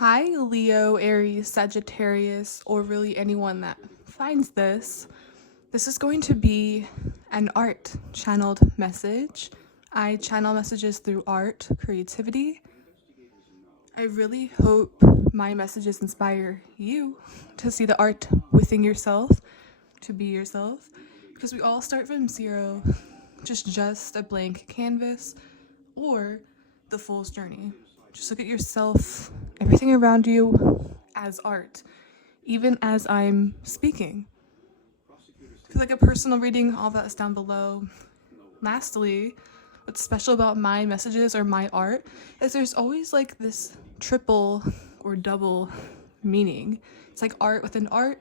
Hi, Leo, Aries, Sagittarius, or really anyone that finds this. This is going to be an art channeled message. I channel messages through art, creativity. I really hope my messages inspire you to see the art within yourself, to be yourself, because we all start from zero, just a blank canvas, or the fool's journey. Just look at yourself, everything around you as art, even as I'm speaking. If you like a personal reading, all that's down below. Lastly, what's special about my messages or my art is there's always like this triple or double meaning. It's like art within art,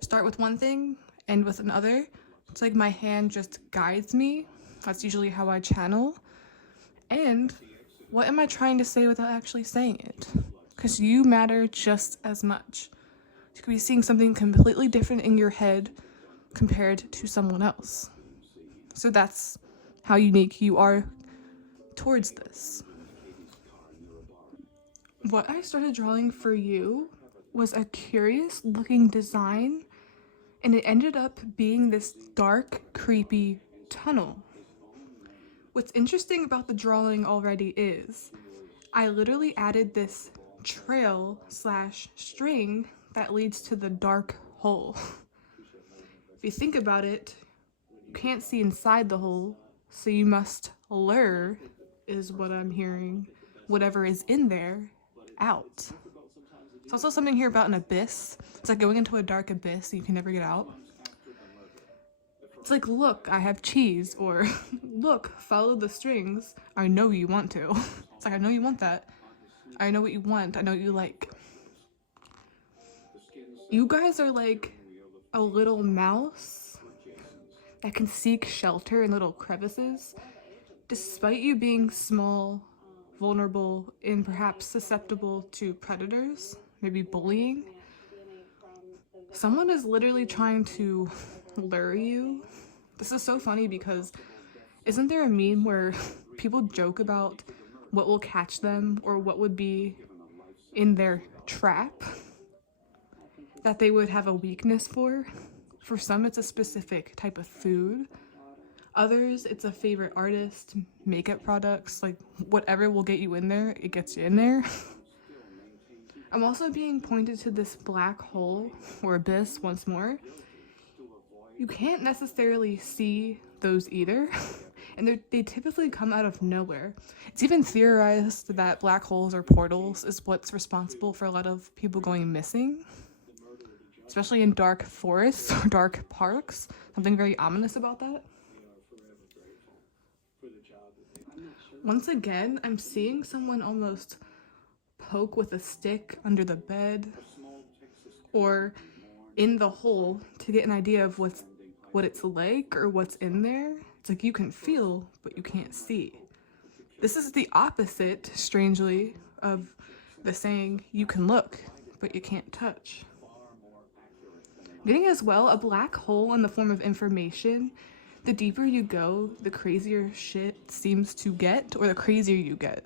start with one thing, end with another. It's like my hand just guides me. That's usually how I channel. And what am I trying to say without actually saying it? Because you matter just as much. You could be seeing something completely different in your head compared to someone else. So that's how unique you are towards this. What I started drawing for you was a curious looking design, and it ended up being this dark, creepy tunnel. What's interesting about the drawing already is I literally added this trail / string that leads to the dark hole. If you think about it, you can't see inside the hole, so you must lure, is what I'm hearing, whatever is in there out. There's also something here about an abyss. It's like going into a dark abyss and you can never get out. It's like, look, I have cheese, or look, follow the strings. I know you want to. It's like, I know you want that. I know what you want. I know what you like. You guys are like a little mouse that can seek shelter in little crevices. Despite you being small, vulnerable, and perhaps susceptible to predators, maybe bullying, someone is literally trying to lure you. This is so funny because isn't there a meme where people joke about what will catch them or what would be in their trap that they would have a weakness for? For some, it's a specific type of food. Others, it's a favorite artist, makeup products, like whatever will get you in there, it gets you in there. I'm also being pointed to this black hole or abyss once more. You can't necessarily see those either, and they typically come out of nowhere. It's even theorized that black holes or portals is what's responsible for a lot of people going missing, especially in dark forests or dark parks. Something very ominous about that. Once again, I'm seeing someone almost poke with a stick under the bed or in the hole to get an idea of what it's like or what's in there. It's like you can feel, but you can't see. This is the opposite, strangely, of the saying you can look, but you can't touch. Getting as well a black hole in the form of information. The deeper you go, the crazier shit seems to get, or the crazier you get.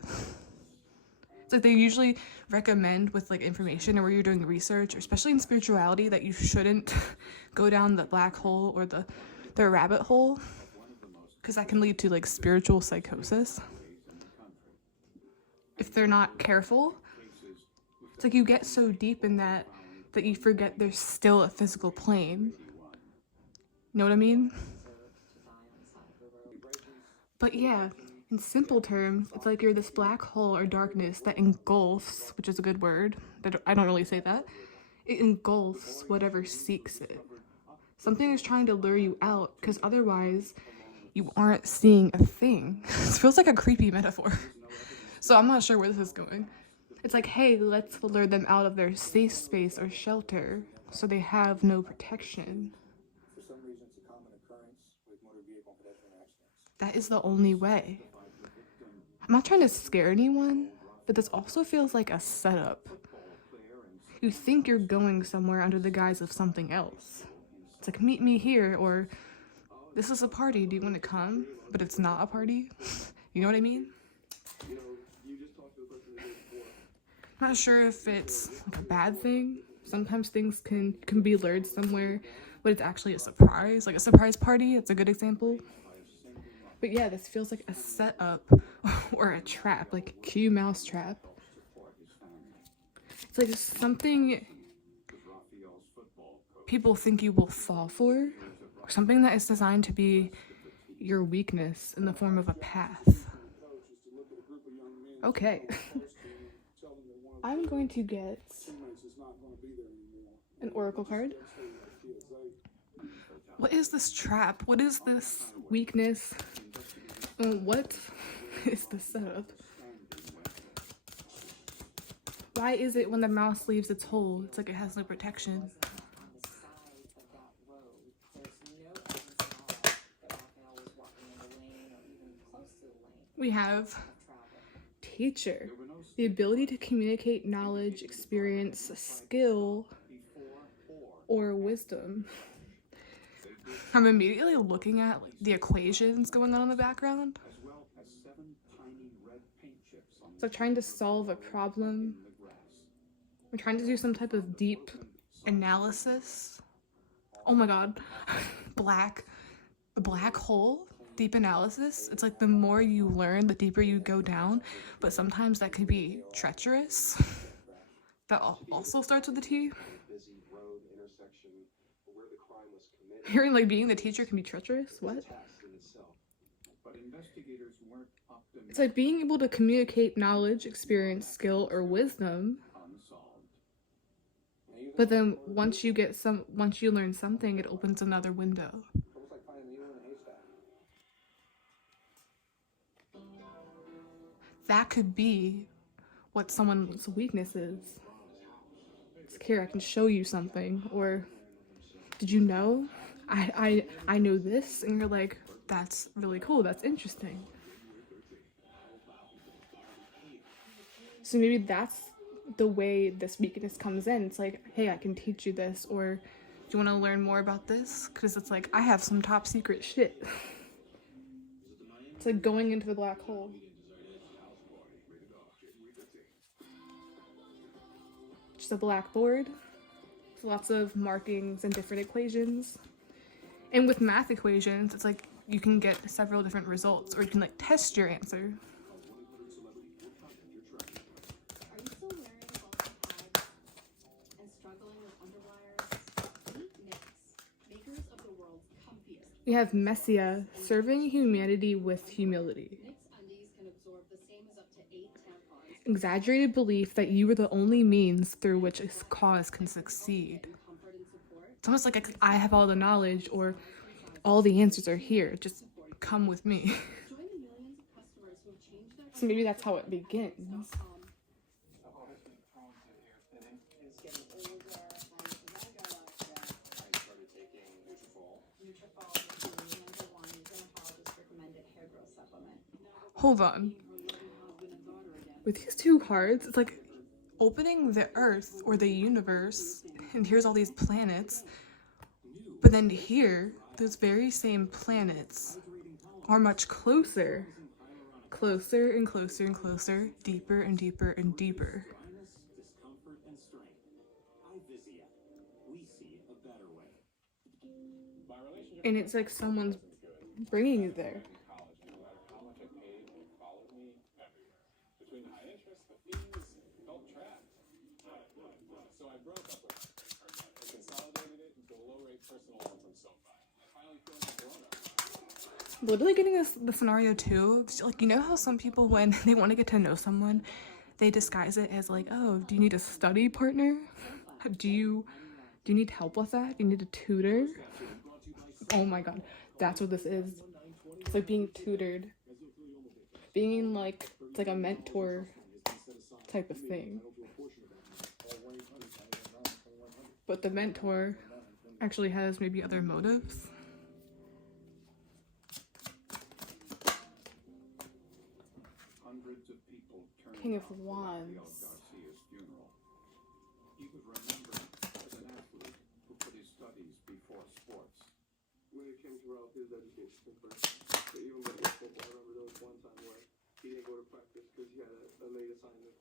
It's like they usually recommend with like information or where you're doing research, or especially in spirituality, that you shouldn't go down the black hole or the rabbit hole, because that can lead to like spiritual psychosis if they're not careful. It's like you get so deep in that you forget there's still a physical plane. Know what I mean? But yeah, in simple terms, it's like you're this black hole or darkness that engulfs, which is a good word, I don't really say that, it engulfs whatever seeks it. Something is trying to lure you out, because otherwise you aren't seeing a thing. This feels like a creepy metaphor. So I'm not sure where this is going. It's like, hey, let's lure them out of their safe space or shelter so they have no protection. That is the only way. I'm not trying to scare anyone, but this also feels like a setup. You think you're going somewhere under the guise of something else. It's like, meet me here, or this is a party, do you want to come? But it's not a party. You know what I mean? I'm I'm not sure if it's like a bad thing. Sometimes things can be lured somewhere, but it's actually a surprise, like a surprise party. It's a good example. But yeah, this feels like a setup or a trap, like Q mouse trap. It's like something people think you will fall for, or something that is designed to be your weakness in the form of a path. Okay. I'm going to get an oracle card. What is this trap? What is this weakness? And what is the setup? Why is it when the mouse leaves its hole, it's like it has no protection? We have teacher, the ability to communicate knowledge, experience, skill, or wisdom. I'm immediately looking at like, the equations going on in the background. So trying to solve a problem. I'm trying to do some type of deep analysis. Oh my god. The black hole, deep analysis. It's like the more you learn, the deeper you go down, but sometimes that can be treacherous. That also starts with a T. Hearing like being the teacher can be treacherous? What? It's like being able to communicate knowledge, experience, skill, or wisdom. But then once you learn something, it opens another window. That could be what someone's weakness is. It's like, here, I can show you something. Or, did you know? I know this. And you're like, that's really cool. That's interesting. So maybe that's the way this weakness comes in. It's like, hey, I can teach you this. Or, do you want to learn more about this? Because it's like, I have some top secret shit. It's like going into the black hole. Just a blackboard. Lots of markings and different equations. And with math equations, it's like you can get several different results, or you can like test your answer. We have Messia, serving humanity with humility. Exaggerated belief that you are the only means through which a cause can succeed. It's almost like I have all the knowledge, or all the answers are here. Just come with me. So maybe that's how it begins. Hold on. With these two cards, it's like opening the earth or the universe, and here's all these planets, but then here, those very same planets are much closer. Closer and closer and closer, deeper and deeper and deeper. And it's like someone's bringing you there. Literally getting the scenario too, like, you know how some people, when they want to get to know someone, they disguise it as like, oh, do you need a study partner? Do you need help with that? Do you need a tutor? Oh my god, that's what this is. It's like being tutored. Being like, it's like a mentor type of thing. But the mentor actually has maybe other motives. King of Wands. He was remembered as an athlete who put his studies before sports. When it came to Ralph, his education first. So even with his football, I remember there was one time where he didn't go to practice because he had a late assignment.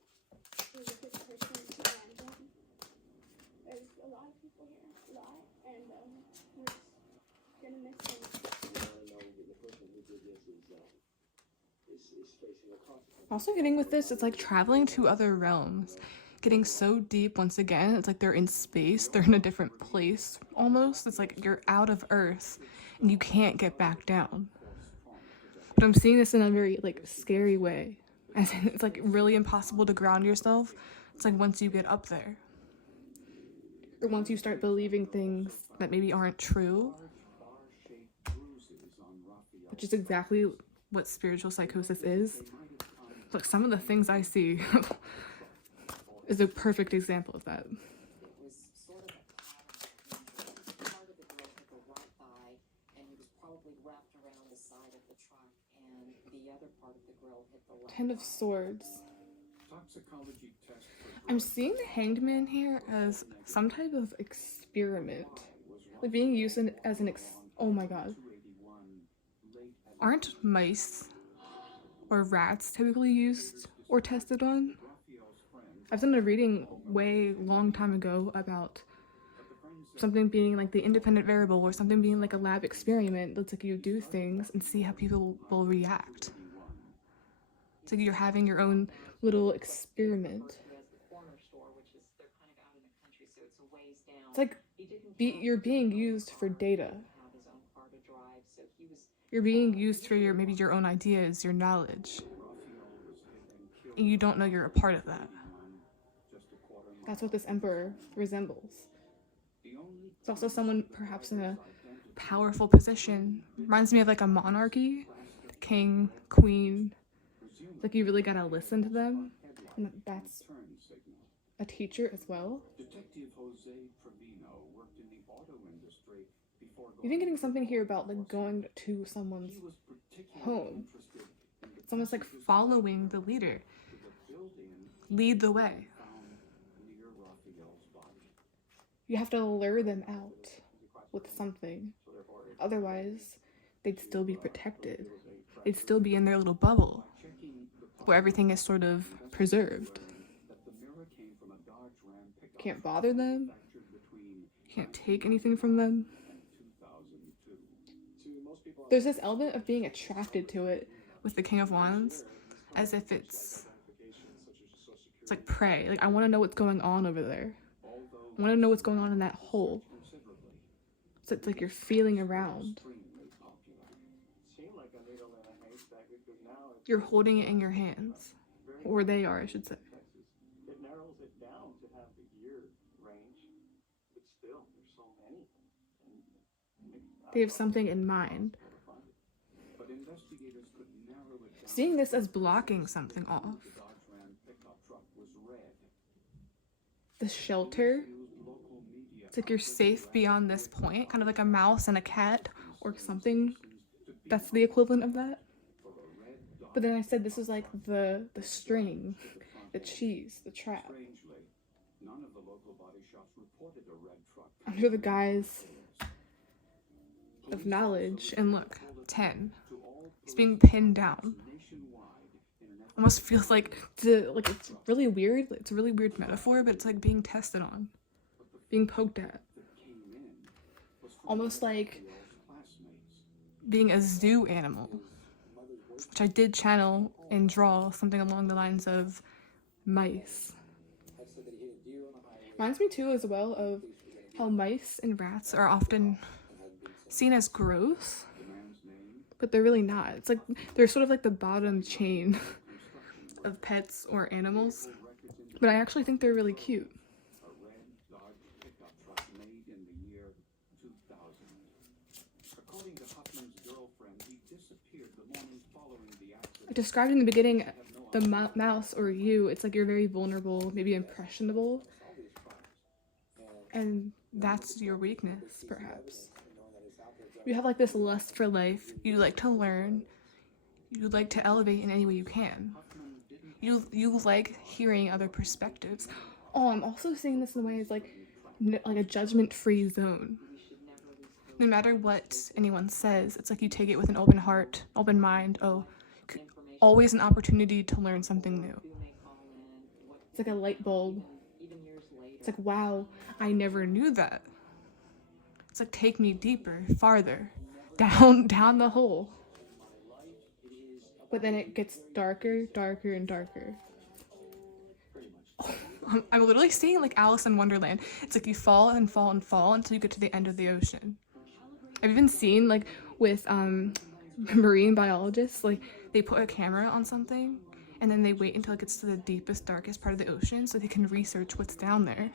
and we're gonna miss him. Also getting with this, it's like traveling to other realms. Getting so deep once again, it's like they're in space, they're in a different place almost. It's like you're out of Earth and you can't get back down. But I'm seeing this in a very like scary way. As in, it's like really impossible to ground yourself. It's like once you get up there. Or once you start believing things that maybe aren't true. Which is exactly what spiritual psychosis is. Look, some of the things I see is a perfect example of that. It was sort of a pattern. Part of the girl hit the right thigh, and he was probably wrapped around the side of the truck, and the other part of the girl hit the left. Ten of Swords. Toxicology test for I'm seeing the Hanged Man here as some type of experiment. Like being used as an oh my god. Aren't mice or rats typically used or tested on? I've done a reading way long time ago about something being like the independent variable or something being like a lab experiment. That's like you do things and see how people will react. It's like you're having your own little experiment. It's like you're being used for data. You're being used for your maybe your own ideas, your knowledge. And you don't know you're a part of that. That's what this emperor resembles. It's also someone perhaps in a powerful position. Reminds me of like a monarchy, king, queen. It's like you really gotta listen to them. And that's a teacher as well. Even getting something here about like going to someone's home. It's almost like following the leader. Lead the way. You have to lure them out with something. Otherwise, they'd still be protected. They'd still be in their little bubble where everything is sort of preserved. Can't bother them. Can't take anything from them. There's this element of being attracted to it with the King of Wands, as if it's like prey. Like I want to know what's going on over there. I want to know what's going on in that hole. So it's like you're feeling around. You're holding it in your hands, or they are, I should say. It narrows it down to have the year range, but still, there's so many. They have something in mind. Seeing this as blocking something off. The shelter. It's like you're safe beyond this point, kind of like a mouse and a cat or something that's the equivalent of that. But then I said this is like the string, the cheese, the trap. Under the guise of knowledge. And look, 10. He's being pinned down. Almost feels like it's really weird. It's a really weird metaphor, but it's like being tested on, being poked at. Almost like being a zoo animal, which I did channel and draw something along the lines of mice. Reminds me too as well of how mice and rats are often seen as gross, but they're really not. It's like they're sort of like the bottom chain of pets or animals, but I actually think they're really cute. I described in the beginning the mouse or you, it's like you're very vulnerable, maybe impressionable, and that's your weakness, perhaps. You have like this lust for life, you like to learn, you like to elevate in any way you can. You like hearing other perspectives. Oh, I'm also seeing this in the way as like a judgment-free zone. No matter what anyone says, it's like you take it with an open heart, open mind. Oh, always an opportunity to learn something new. It's like a light bulb. It's like, wow, I never knew that. It's like, take me deeper, farther, down the hole. But then it gets darker, darker, and darker. I'm literally seeing like Alice in Wonderland. It's like you fall and fall and fall until you get to the end of the ocean. I've even seen like with marine biologists, like they put a camera on something and then they wait until it gets to the deepest, darkest part of the ocean so they can research what's down there.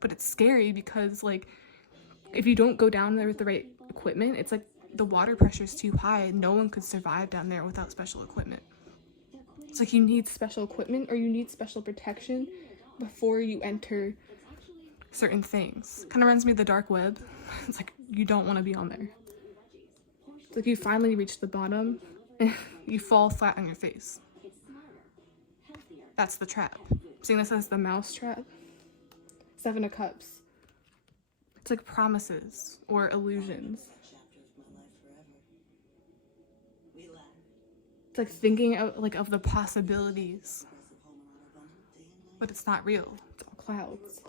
But it's scary because like if you don't go down there with the right equipment, it's like the water pressure is too high and no one could survive down there without special equipment. It's like you need special equipment or you need special protection before you enter certain things. Kind of reminds me of the dark web. It's like you don't want to be on there. It's like you finally reach the bottom and you fall flat on your face. That's the trap. Seeing this as the mouse trap. 7 of Cups. It's like promises or illusions. It's like thinking of the possibilities, but it's not real. It's all clouds.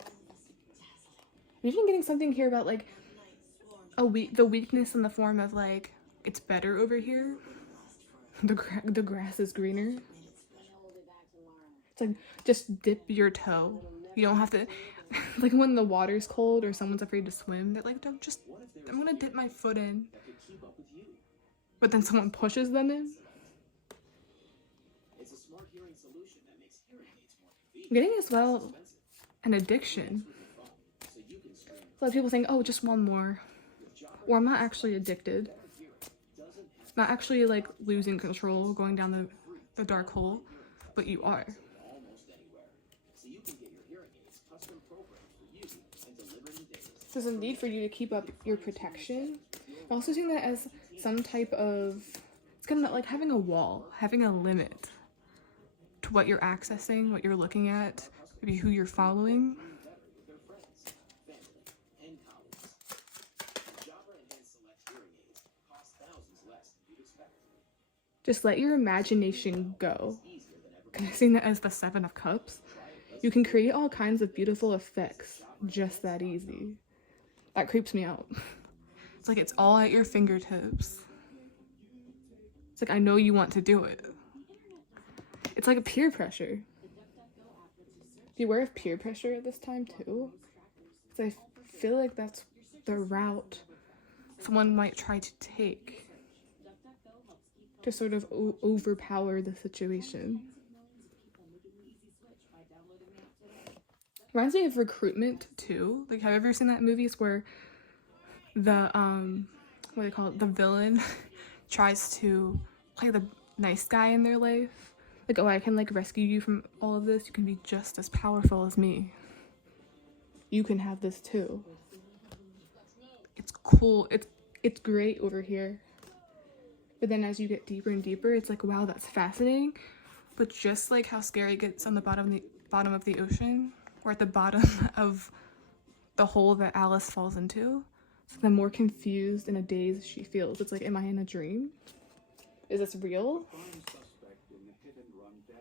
I'm even getting something here about like the weakness in the form of like it's better over here. The grass is greener. It's like just dip your toe. You don't have to like when the water's cold or someone's afraid to swim. They're like, I'm gonna dip my foot in. But then someone pushes them in. I'm getting as well an addiction. A lot of people think, oh, just one more. Or I'm not actually addicted. Not actually like losing control, going down the dark hole, but you are. There's a need for you to keep up your protection. I'm also seeing that as some type of, it's kind of like having a wall, having a limit to what you're accessing, what you're looking at, maybe who you're following. Just let your imagination go. Kind of seeing that as the 7 of Cups. You can create all kinds of beautiful effects just that easy. That creeps me out. It's like it's all at your fingertips. It's like I know you want to do it. It's like a peer pressure. Beware of peer pressure at this time too. Because I feel like that's the route someone might try to take to sort of overpower the situation. Reminds me of Recruitment too. Like, have you ever seen that movie? It's where the what do they call it? The villain tries to play the nice guy in their life. Like, oh, I can like rescue you from all of this. You can be just as powerful as me. You can have this too. It's cool. It's great over here. But then as you get deeper and deeper, it's like, wow, that's fascinating. But just like how scary it gets on the bottom of the ocean, or at the bottom of the hole that Alice falls into, so the more confused and a daze she feels. It's like, am I in a dream? Is this real?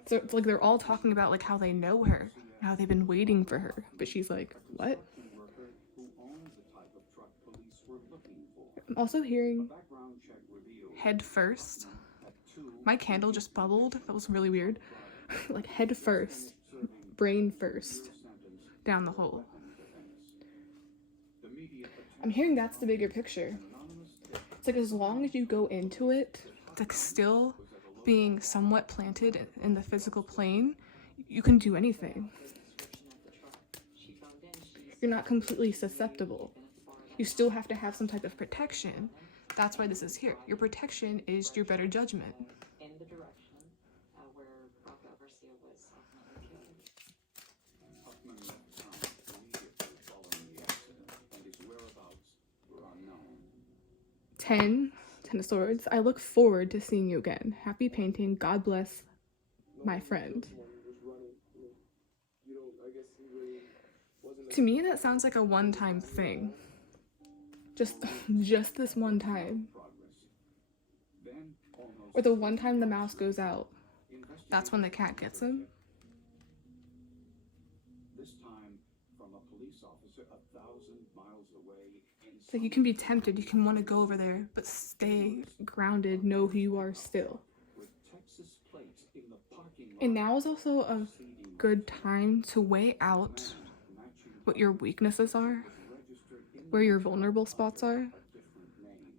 So it's like they're all talking about like how they know her, how they've been waiting for her, but she's like, what? I'm also hearing head first. My candle just bubbled. That was really weird. Like head first, brain first, down the hole. I'm hearing that's the bigger picture. It's like as long as you go into it, it's like still being somewhat planted in the physical plane, you can do anything. You're not completely susceptible. You still have to have some type of protection. That's why this is here. Your protection is your better judgment. In the direction where Rocco Garcia was Huffman left town immediately following the accident, and his whereabouts were unknown. 10 of Swords. I look forward to seeing you again. Happy painting. God bless my friend. To me, that sounds like a one-time thing. Just this one time. Or the one time the mouse goes out. That's when the cat gets him. This time, from a police officer 1,000 miles away in It's like you can be tempted, you can want to go over there, but stay grounded, know who you are still. with Texas plates in the parking lot. And now is also a good time to weigh out what your weaknesses are, where your vulnerable spots are.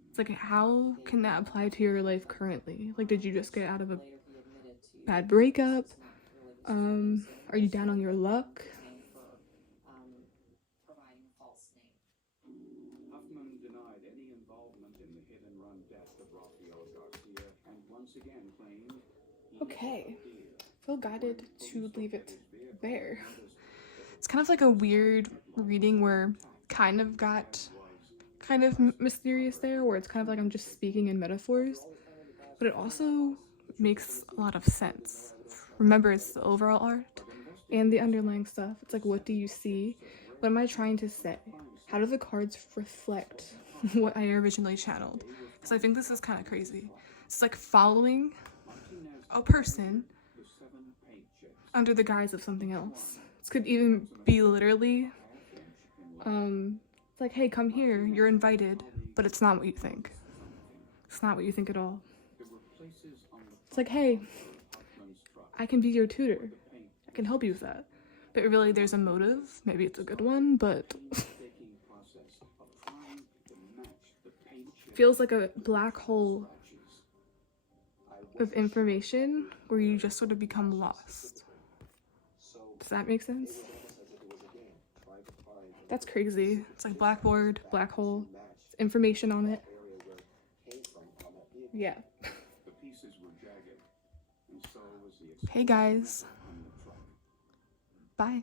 It's like, how can that apply to your life currently? Like, did you just get out of a Later, he admitted to bad breakup? it's not really the Are you down on your luck? name for providing a false name. Huffman denied any involvement in the hit-and-run death of Rafael Garcia and once again claimed Okay, feel guided to leave it there. It's kind of like a weird reading where kind of got kind of mysterious there, where it's kind of like I'm just speaking in metaphors, but it also makes a lot of sense. Remember, it's the overall art and the underlying stuff. It's like, what do you see? What am I trying to say? How do the cards reflect what I originally channeled? Because I think this is kind of crazy. It's like following a person under the guise of something else. This could even be literally it's like, hey, come here, you're invited, but it's not what you think. It's not what you think at all. It's like, hey, I can be your tutor, I can help you with that, but really there's a motive. Maybe it's a good one, but feels like a black hole of information where you just sort of become lost. Does that make sense? That's crazy. It's like blackboard, black hole, information on it. Yeah. Hey guys. Bye.